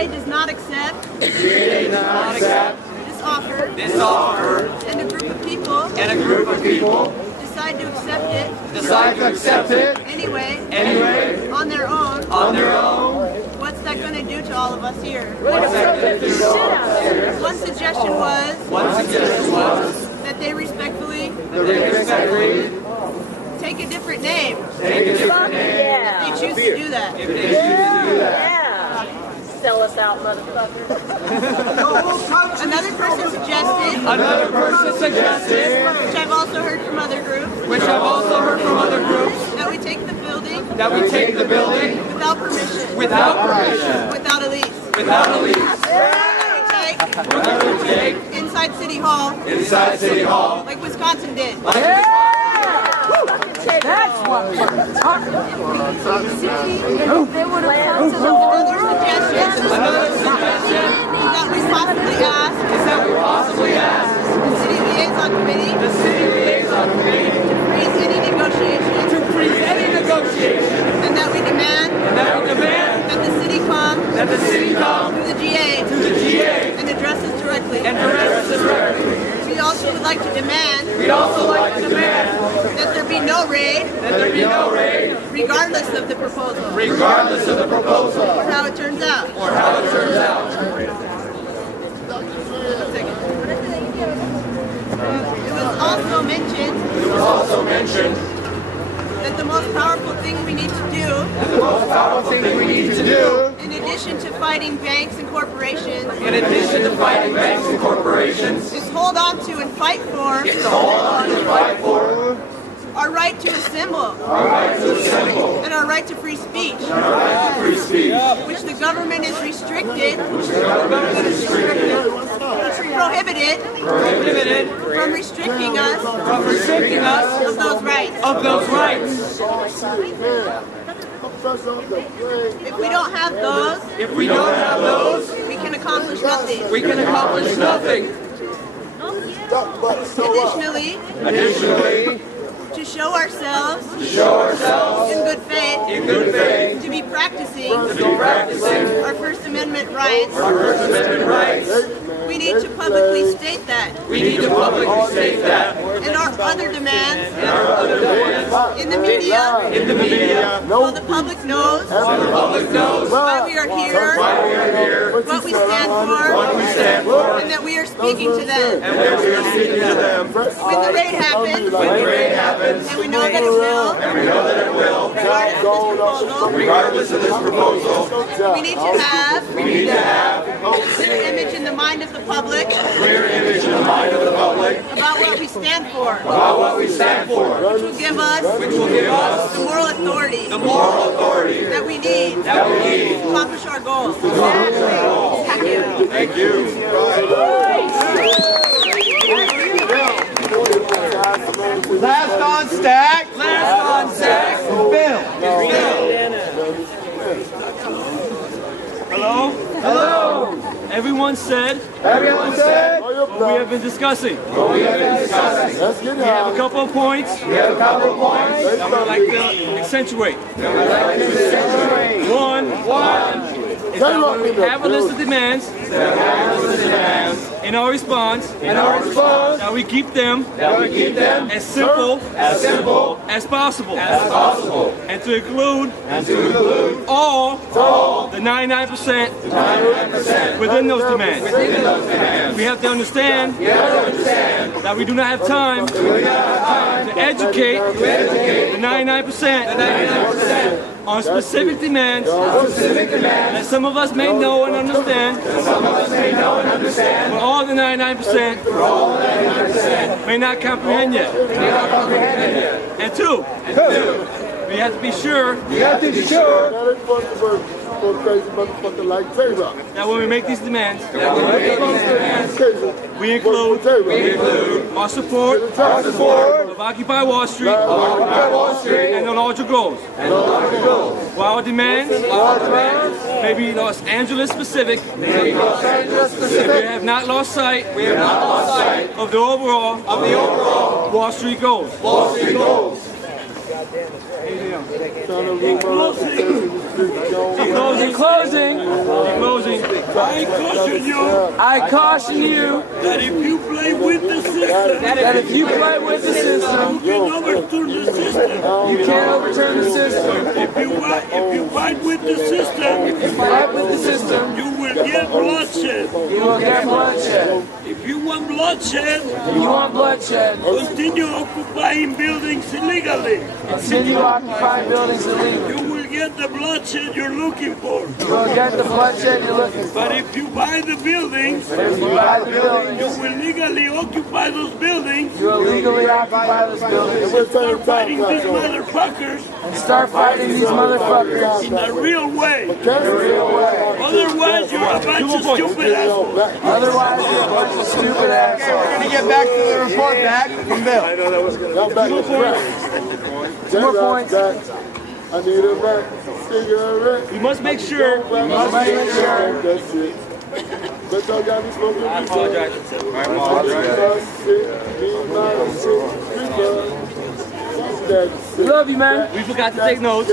GA does not accept this offer and a group of people decide to accept it anyway on their own. What's that going to do to all of us here? One suggestion was that they respectfully take a different name. If they choose to do that. Sell us out, motherfucker. Another person suggested, which I've also heard from other groups, that we take the building without permission, without a lease. That we take inside City Hall, like Wisconsin did. That's what we're talking about. They would have come to the Another suggestion is that we possibly ask the City Liaison Committee to freeze any negotiations, and that we demand that the city come to the GA and address us directly. We also would like to demand that there be no raid, regardless of the proposal, or how it turns out. It was also mentioned that the most powerful thing we need to do, in addition to fighting banks and corporations, is hold on to and fight for our right to assemble, and our right to free speech, which the government is prohibited from restricting us of those rights. If we don't have those, we can accomplish nothing. Additionally, to show ourselves in good faith to be practicing our First Amendment rights, we need to publicly state that. And our other demands in the media, so the public knows why we are here, what we stand for, and that we are speaking to them. When the raid happens, and we know that it will, regardless of this proposal, we need to have a clear image in the mind of the public about what we stand for, which will give us the moral authority that we need to accomplish our goals. Thank you. Last on stack. Bill. Hello? Everyone said what we have been discussing. We have a couple of points that we'd like to accentuate. One is that when we have a list of demands, in our response, that we keep them as simple as possible, and to include all the 99% within those demands. We have to understand that we do not have time to educate the 99% on specific demands that some of us may know and understand, but all the 99% may not comprehend yet. And two, we have to be sure that when we make these demands, we include our support of Occupy Wall Street and the larger goals. While our demands may be Los Angeles specific, we have not lost sight of the overall Wall Street goals. In closing, I caution you that if you play with the system, you can overturn the system. you can't overturn the system. If you fight with the system, you will get bloodshed. You will get bloodshed. If you want bloodshed, You want bloodshed. continue occupying buildings illegally. Continue occupying buildings illegally. You will get the bloodshed you're looking for. You will get the bloodshed you're looking for. But if you buy the buildings, If you buy the you buildings, will legally occupy those buildings you will legally occupy those buildings and start fighting these motherfuckers and start fighting these motherfuckers in a real way. the real way. Otherwise, you're a bunch of stupid assholes. Otherwise, you're a bunch of stupid assholes. We're going to get back to the report back from Bill. Two more points. I need a back cigarette. We must make sure. That's it. But y'all got me smoking. I apologize. We love you, man. We forgot to take notes.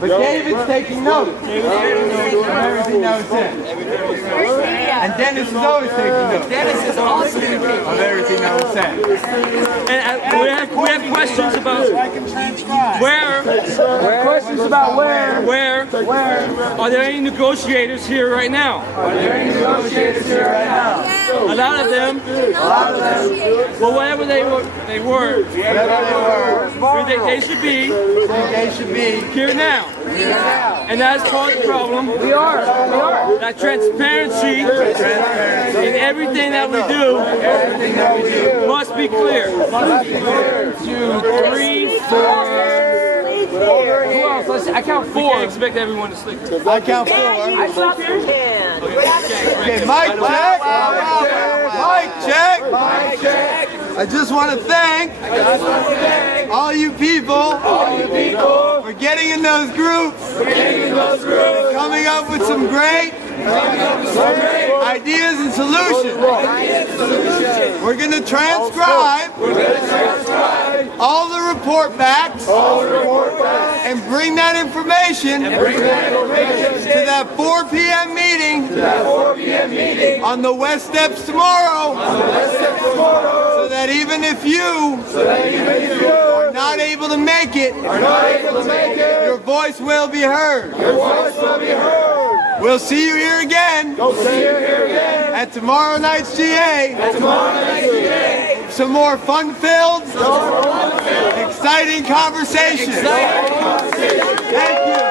But David's taking notes of everything that was said. And Dennis is always taking notes. Dennis is also taking Of everything that was said. And we have questions about where Questions about where are there any negotiators here right now? negotiators here right now. A lot of them, well, whatever they were, they should be They should be here now. And that's part of the problem. We are. That transparency in everything that we do must be clear. 2, 3, 4. Who else? I count We 4. can't expect everyone to sleep. I count 4. Okay, mic check. Mic check. I just want to thank all you people for getting in those groups, coming up with some great ideas and solutions. We're going to transcribe all the report backs and bring that information to that 4 p.m. meeting on the West Steps tomorrow, so that even if you are not able to make it, your voice will be heard. We'll see you here again at tomorrow night's GA. Some more fun-filled, exciting conversations. Thank you.